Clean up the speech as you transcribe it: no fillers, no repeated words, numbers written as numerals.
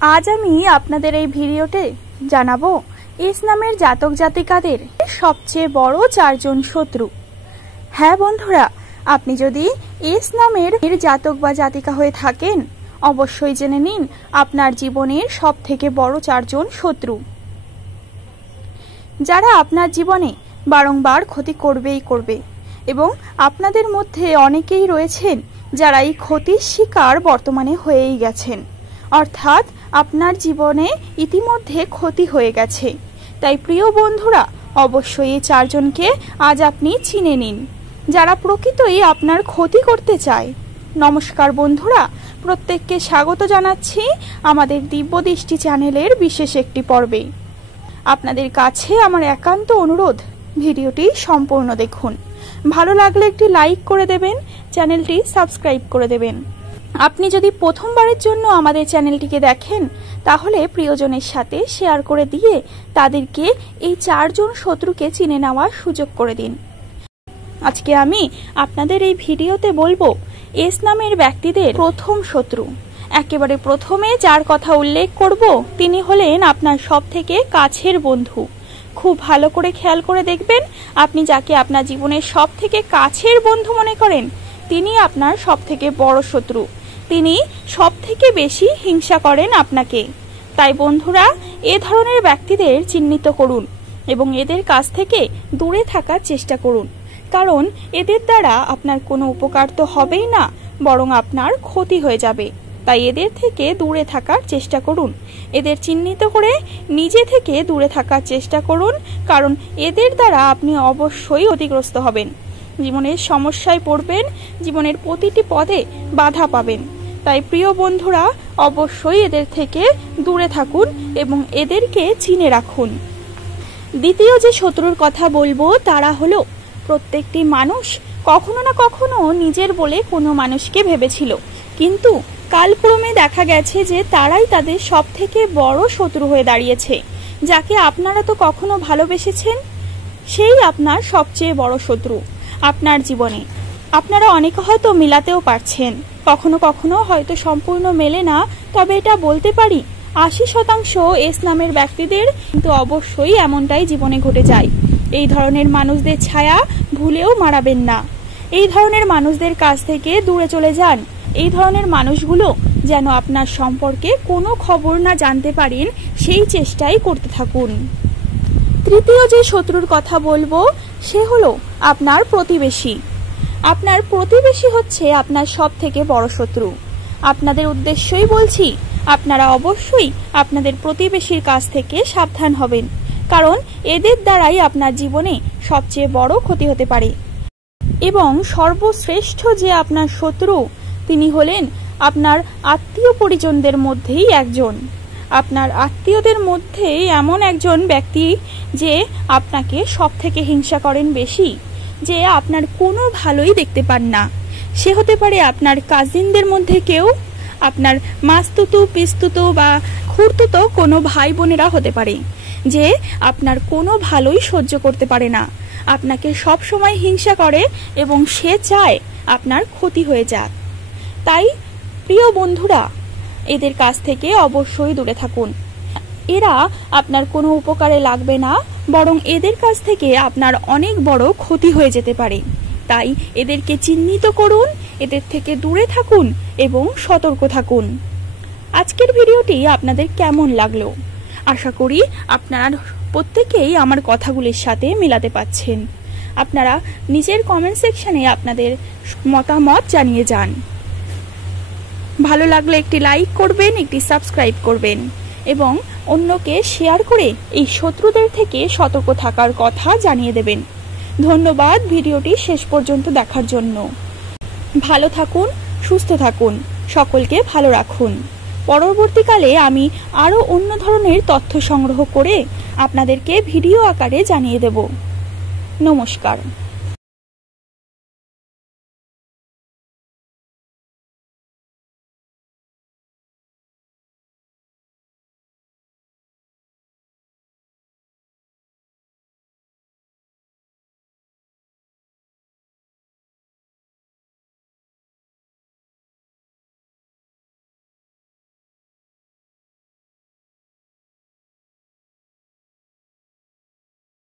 আজ আমি আপনাদের এই ভিডিওতে জানাবো এস নামের জাতক জাতিকাদের সবচেয়ে বড় 4 জন শত্রু। হ্যাঁ বন্ধুরা, আপনি যদি এস নামের জাতক বা জাতিকা হয়ে থাকেন অবশ্যই জেনে নিন আপনার জীবনের সবথেকে বড় 4 জন শত্রু, যারা আপনার জীবনে বারংবার ক্ষতি করবেই করবে এবং আপনাদের মধ্যে অনেকেই রয়েছেন যারা এই ক্ষতির শিকার বর্তমানে হয়েই গেছেন, অর্থাৎ আপনার জীবনে ইতিমধ্যে ক্ষতি হয়ে গেছে। তাই প্রিয় বন্ধুরা, অবশ্যই এই 4 জনকে আজ আপনি চিনে নিন, যারা প্রকৃতই আপনার ক্ষতি করতে চায়। নমস্কার বন্ধুরা, প্রত্যেককে স্বাগত জানাচ্ছি আমাদের দিব্যদৃষ্টি চ্যানেলের বিশেষ একটি পর্বে। আপনাদের কাছে আমার একান্ত অনুরোধ, ভিডিওটি সম্পূর্ণ দেখুন, ভালো লাগলে একটি লাইক করে দেবেন, চ্যানেলটি সাবস্ক্রাইব করে দেবেন। আপনি যদি প্রথমবারের জন্য আমাদের চ্যানেলটিকে দেখেন তাহলে প্রিয়জনের সাথে শেয়ার করে দিয়ে তাদেরকে এই 4 জন শত্রুকে চিনে নেওয়ার সুযোগ করে দিন। আজকে আমি আপনাদের এই ভিডিওতে বলবো এস নামের ব্যক্তিদের প্রথম শত্রু। একেবারে প্রথমে যার কথা উল্লেখ করব তিনি হলেন আপনার সবথেকে কাছের বন্ধু। খুব ভালো করে খেয়াল করে দেখবেন, আপনি যাকে আপনার জীবনের সবথেকে কাছের বন্ধু মনে করেন তিনি আপনার সবথেকে বড় শত্রু। তিনি সবথেকে বেশি হিংসা করেন আপনাকে। তাই বন্ধুরা, এ ধরনের ব্যক্তিদের চিহ্নিত করুন এবং এদের কাছ থেকে দূরে থাকার চেষ্টা করুন, কারণ এদের দ্বারা আপনার কোনো উপকার তো হবেই না, বরং আপনার ক্ষতি হয়ে যাবে। তাই এদের থেকে দূরে থাকার চেষ্টা করুন, এদের চিহ্নিত করে নিজে থেকে দূরে থাকার চেষ্টা করুন, কারণ এদের দ্বারা আপনি অবশ্যই ক্ষতিগ্রস্ত হবেন, জীবনের সমস্যায় পড়বেন, জীবনের প্রতিটি পদে বাধা পাবেন। তাই প্রিয় বন্ধুরা, অবশ্যই এদের থেকে দূরে থাকুন এবং এদেরকে চিনে রাখুন। দ্বিতীয় যে শত্রুর কথা বলবো তারা হলো প্রত্যেকটি মানুষ কখনো না কখনো নিজের বলে কোনো মানুষকে ভেবেছিল, কিন্তু কালক্রমে দেখা গেছে যে তারাই তাদের সবথেকে বড় শত্রু হয়ে দাঁড়িয়েছে। যাকে আপনারা তো কখনো ভালোবেসেছেন সেই আপনার সবচেয়ে বড় শত্রু আপনার জীবনে। আপনারা অনেকে হয়তো মিলাতেও পারছেন, কখনো কখনো হয়তো সম্পূর্ণ মেলে না, তবে এটা বলতে পারি 80% এস নামের ব্যক্তিদের কিন্তু অবশ্যই এমনটাই জীবনে ঘটে যায়। এই ধরনের মানুষদের ছায়া ভুলেও মারাবেন না, এই ধরনের মানুষদের কাছ থেকে দূরে চলে যান। এই ধরনের মানুষগুলো যেন আপনার সম্পর্কে কোনো খবর না জানতে পারেন সেই চেষ্টাই করতে থাকুন। তৃতীয় যে শত্রুর কথা বলবো সে হলো আপনার প্রতিবেশী। আপনার প্রতিবেশী হচ্ছে আপনার সবথেকে বড় শত্রু। আপনাদের উদ্দেশ্যই বলছি, আপনারা অবশ্যই আপনাদের প্রতিবেশীর কাছ থেকে সাবধান হবেন, কারণ এদের দ্বারাই আপনার জীবনে সবচেয়ে বড় ক্ষতি হতে পারে। এবং সর্বশ্রেষ্ঠ যে আপনার শত্রু তিনি হলেন আপনার আত্মীয় পরিজনদের মধ্যেই একজন। আপনার আত্মীয়দের মধ্যে এমন একজন ব্যক্তি যে আপনাকে সবথেকে হিংসা করেন বেশি, যে আপনার কোনো ভালোই দেখতে পান না। সে হতে পারে আপনার কাজিনদের মধ্যে কেউ, আপনার মাস্তুতো পিস্তুতো বা খুড়তুতো কোনো ভাই বোনেরা হতে পারে, যে আপনার কোনো ভালোই সহ্য করতে পারে না, আপনাকে সব সময় হিংসা করে এবং সে চায় আপনার ক্ষতি হয়ে যাক। তাই প্রিয় বন্ধুরা, এদের কাছ থেকে অবশ্যই দূরে থাকুন। এরা আপনার কোনো উপকারে লাগবে না, বরং এদের কাছ থেকে আপনার অনেক বড় ক্ষতি হয়ে যেতে পারে। তাই এদেরকে চিহ্নিত করুন, এদের থেকে দূরে থাকুন এবং সতর্ক থাকুন। আজকের ভিডিওটি আপনাদের কেমন লাগলো? আশা করি আপনারা প্রত্যেকেই আমার কথাগুলির সাথে মিলাতে পাচ্ছেন। আপনারা নিজের কমেন্ট সেকশনে আপনাদের মতামত জানিয়ে যান। ভালো লাগলে একটি লাইক করবেন, একটি সাবস্ক্রাইব করবেন এবং অন্যকে শেয়ার করে এই শত্রুদের থেকে সতর্ক থাকার কথা জানিয়ে দেবেন। ধন্যবাদ ভিডিওটি শেষ পর্যন্ত দেখার জন্য। ভালো থাকুন, সুস্থ থাকুন, সকলকে ভালো রাখুন। পরবর্তীকালে আমি আরও অন্য ধরনের তথ্য সংগ্রহ করে আপনাদেরকে ভিডিও আকারে জানিয়ে দেব। নমস্কার।